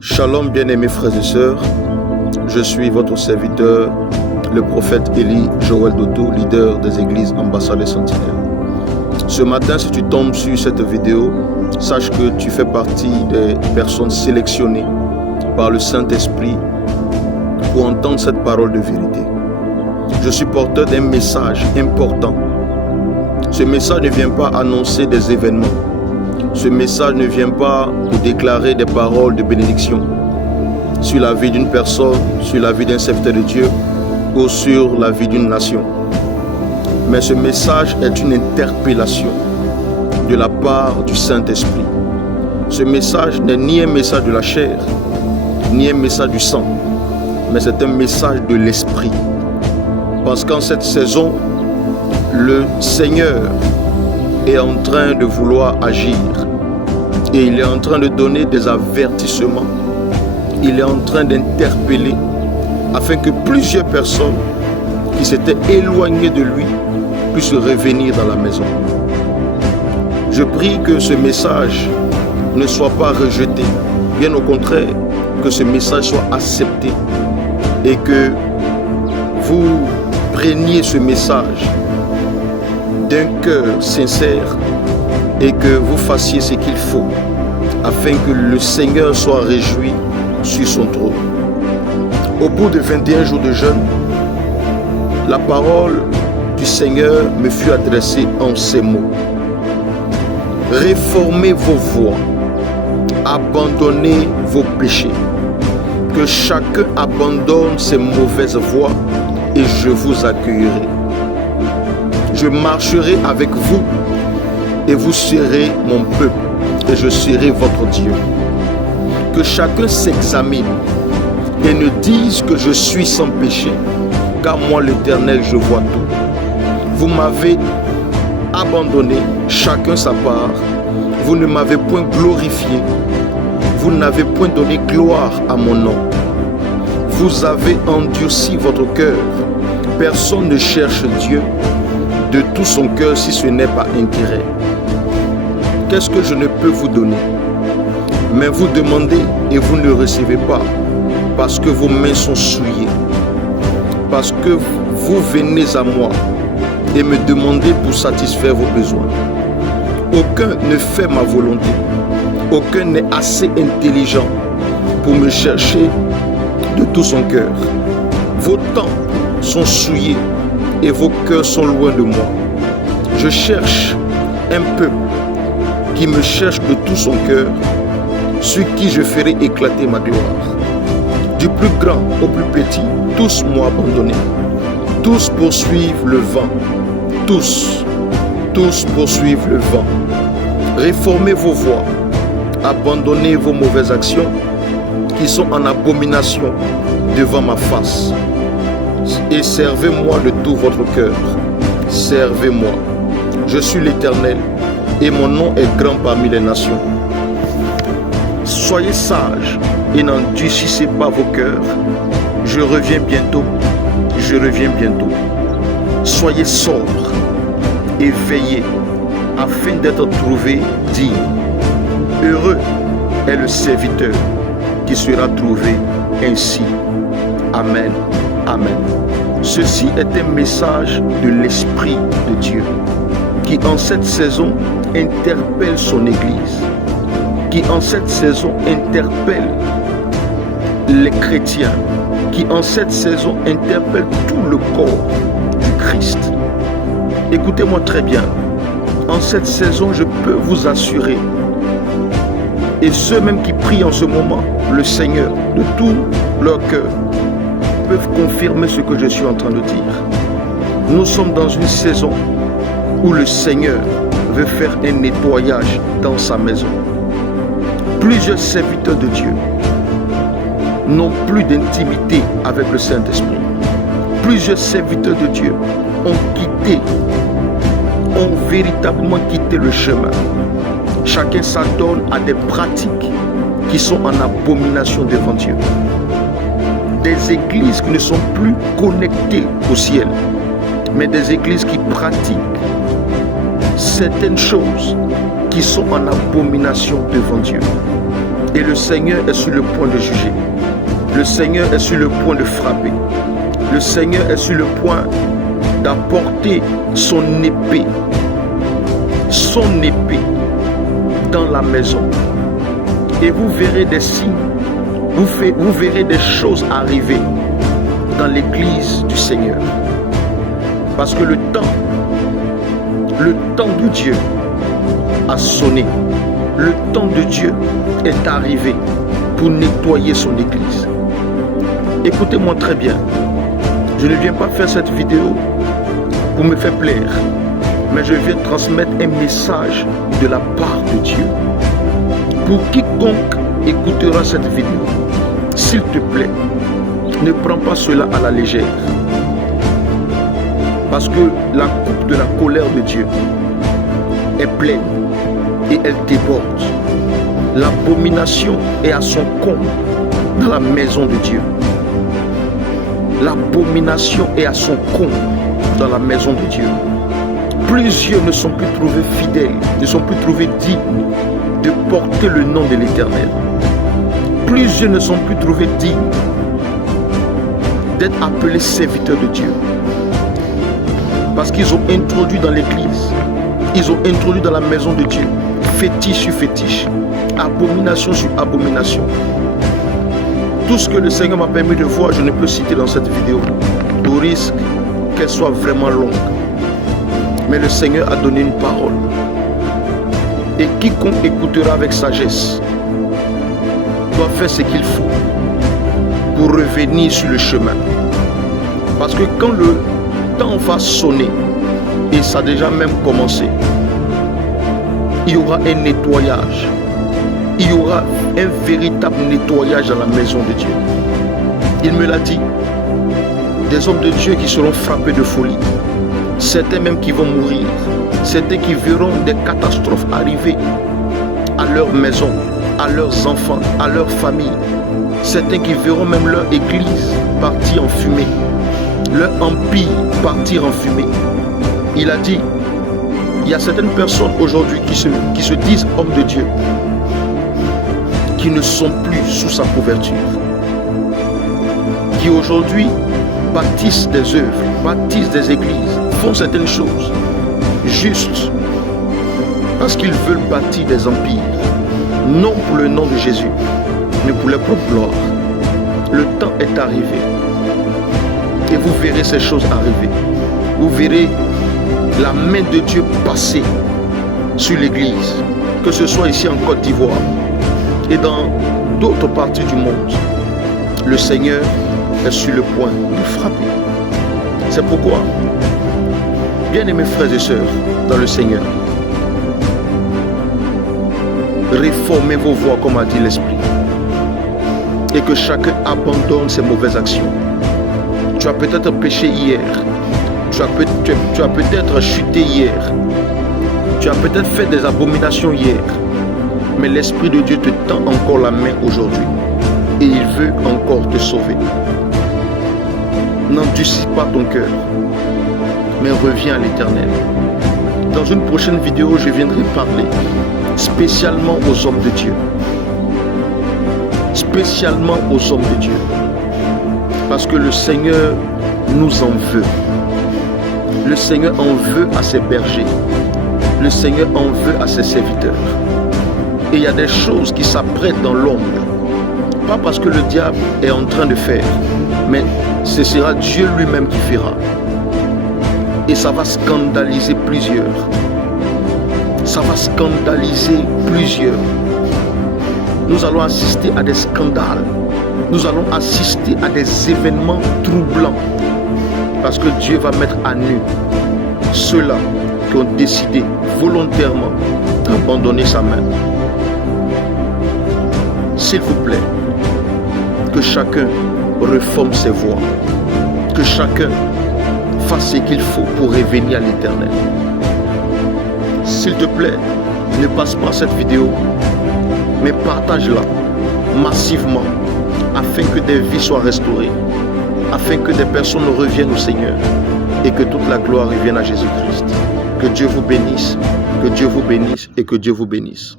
Shalom bien-aimés frères et sœurs, je suis votre serviteur, le prophète Élie Joël Doto, leader des églises Ambassade et Sentinelle. Ce matin, si tu tombes sur cette vidéo, sache que tu fais partie des personnes sélectionnées par le Saint-Esprit pour entendre cette parole de vérité. Je suis porteur d'un message important. Ce message ne vient pas annoncer des événements. Ce message ne vient pas pour déclarer des paroles de bénédiction sur la vie d'une personne, sur la vie d'un serviteur de Dieu ou sur la vie d'une nation. Mais ce message est une interpellation de la part du Saint-Esprit. Ce message n'est ni un message de la chair, ni un message du sang, mais c'est un message de l'Esprit. Parce qu'en cette saison, le Seigneur est en train de vouloir agir et il est en train de donner des avertissements. Il est en train d'interpeller afin que plusieurs personnes qui s'étaient éloignées de lui puissent revenir dans la maison. Je prie que ce message ne soit pas rejeté, bien au contraire, que ce message soit accepté et que vous preniez ce message d'un cœur sincère et que vous fassiez ce qu'il faut afin que le Seigneur soit réjoui sur son trône. Au bout de 21 jours de jeûne, la parole du Seigneur me fut adressée en ces mots. Réformez vos voies, abandonnez vos péchés, que chacun abandonne ses mauvaises voies et je vous accueillerai. Je marcherai avec vous et vous serez mon peuple et je serai votre Dieu. Que chacun s'examine et ne dise que je suis sans péché, car moi l'Éternel je vois tout. Vous m'avez abandonné, chacun sa part, vous ne m'avez point glorifié, vous n'avez point donné gloire à mon nom. Vous avez endurci votre cœur, personne ne cherche Dieu de tout son cœur si ce n'est pas intérêt. Qu'est-ce que je ne peux vous donner? Mais vous demandez et vous ne recevez pas, parce que vos mains sont souillées. Parce que vous venez à moi et me demandez pour satisfaire vos besoins. Aucun ne fait ma volonté. Aucun n'est assez intelligent pour me chercher de tout son cœur. Vos temps sont souillés et vos cœurs sont loin de moi. Je cherche un peuple qui me cherche de tout son cœur, sur qui je ferai éclater ma gloire. Du plus grand au plus petit, tous m'ont abandonné. Tous poursuivent le vent. Tous poursuivent le vent. Réformez vos voies. Abandonnez vos mauvaises actions qui sont en abomination devant ma face. Et servez-moi de tout votre cœur. Servez-moi. Je suis l'Éternel et mon nom est grand parmi les nations. Soyez sages et n'endurcissez pas vos cœurs. Je reviens bientôt. Je reviens bientôt. Soyez sobres et veillez afin d'être trouvés dignes. Heureux est le serviteur qui sera trouvé ainsi. Amen. Amen. Ceci est un message de l'Esprit de Dieu qui en cette saison interpelle son Église, qui en cette saison interpelle les chrétiens, qui en cette saison interpelle tout le corps du Christ. Écoutez-moi très bien, en cette saison je peux vous assurer, et ceux même qui prient en ce moment, le Seigneur de tout leur cœur, peuvent confirmer ce que je suis en train de dire. Nous sommes dans une saison où le Seigneur veut faire un nettoyage dans sa maison. Plusieurs serviteurs de Dieu n'ont plus d'intimité avec le Saint-Esprit. Plusieurs serviteurs de Dieu ont véritablement quitté le chemin. Chacun s'adonne à des pratiques qui sont en abomination devant Dieu. Des églises qui ne sont plus connectées au ciel, mais des églises qui pratiquent certaines choses qui sont en abomination devant Dieu. Et le Seigneur est sur le point de juger. Le Seigneur est sur le point de frapper. Le Seigneur est sur le point d'apporter son épée dans la maison. Et vous verrez des signes, vous verrez des choses arriver dans l'église du Seigneur. Parce que le temps de Dieu a sonné. Le temps de Dieu est arrivé pour nettoyer son église. Écoutez-moi très bien. Je ne viens pas faire cette vidéo pour me faire plaire, mais je viens transmettre un message de la part de Dieu. Pour quiconque écoutera cette vidéo, s'il te plaît, ne prends pas cela à la légère. Parce que la coupe de la colère de Dieu est pleine et elle déborde. L'abomination est à son comble dans la maison de Dieu. L'abomination est à son comble dans la maison de Dieu. Plusieurs ne sont plus trouvés fidèles, ne sont plus trouvés dignes de porter le nom de l'Éternel. Plusieurs ne sont plus trouvés dignes d'être appelés serviteurs de Dieu. Parce qu'ils ont introduit dans l'église, ils ont introduit dans la maison de Dieu, fétiche sur fétiche, abomination sur abomination. Tout ce que le Seigneur m'a permis de voir, je ne peux citer dans cette vidéo, au risque qu'elle soit vraiment longue. Mais le Seigneur a donné une parole. Et quiconque écoutera avec sagesse doit faire ce qu'il faut pour revenir sur le chemin. Parce que quand le temps va sonner, et ça a déjà même commencé, il y aura un nettoyage. Il y aura un véritable nettoyage dans la maison de Dieu. Il me l'a dit. Des hommes de Dieu qui seront frappés de folie. Certains même qui vont mourir. Certains qui verront des catastrophes arriver à leur maison, à leurs enfants, à leur famille. Certains qui verront même leur église partir en fumée. Leur empire partir en fumée. Il a dit, il y a certaines personnes aujourd'hui qui se disent hommes de Dieu, qui ne sont plus sous sa couverture, qui aujourd'hui bâtissent des œuvres, bâtissent des églises, font certaines choses, juste parce qu'ils veulent bâtir des empires, non pour le nom de Jésus, mais pour leur propre gloire. Le temps est arrivé et vous verrez ces choses arriver. Vous verrez la main de Dieu passer sur l'église, que ce soit ici en Côte d'Ivoire et dans d'autres parties du monde. Le Seigneur est sur le point de frapper. C'est pourquoi, bien-aimés frères et sœurs dans le Seigneur, réformez vos voies comme a dit l'Esprit, et que chacun abandonne ses mauvaises actions. Tu as peut-être péché hier, tu as peut-être chuté hier, tu as peut-être fait des abominations hier, mais l'Esprit de Dieu te tend encore la main aujourd'hui et il veut encore te sauver. N'endurcis pas ton cœur, mais reviens à l'Éternel. Dans une prochaine vidéo, je viendrai parler spécialement aux hommes de Dieu. Spécialement aux hommes de Dieu. Parce que le Seigneur nous en veut. Le Seigneur en veut à ses bergers. Le Seigneur en veut à ses serviteurs. Et il y a des choses qui s'apprêtent dans l'ombre. Pas parce que le diable est en train de faire, mais ce sera Dieu lui-même qui fera. Et ça va scandaliser plusieurs. Ça va scandaliser plusieurs. Nous allons assister à des scandales. Nous allons assister à des événements troublants. Parce que Dieu va mettre à nu ceux-là qui ont décidé volontairement d'abandonner sa main. S'il vous plaît, que chacun reforme ses voies. Que chacun fasse ce qu'il faut pour revenir à l'Éternel. S'il te plaît, ne passe pas cette vidéo, mais partage-la massivement afin que des vies soient restaurées, afin que des personnes reviennent au Seigneur et que toute la gloire revienne à Jésus-Christ. Que Dieu vous bénisse, que Dieu vous bénisse et que Dieu vous bénisse.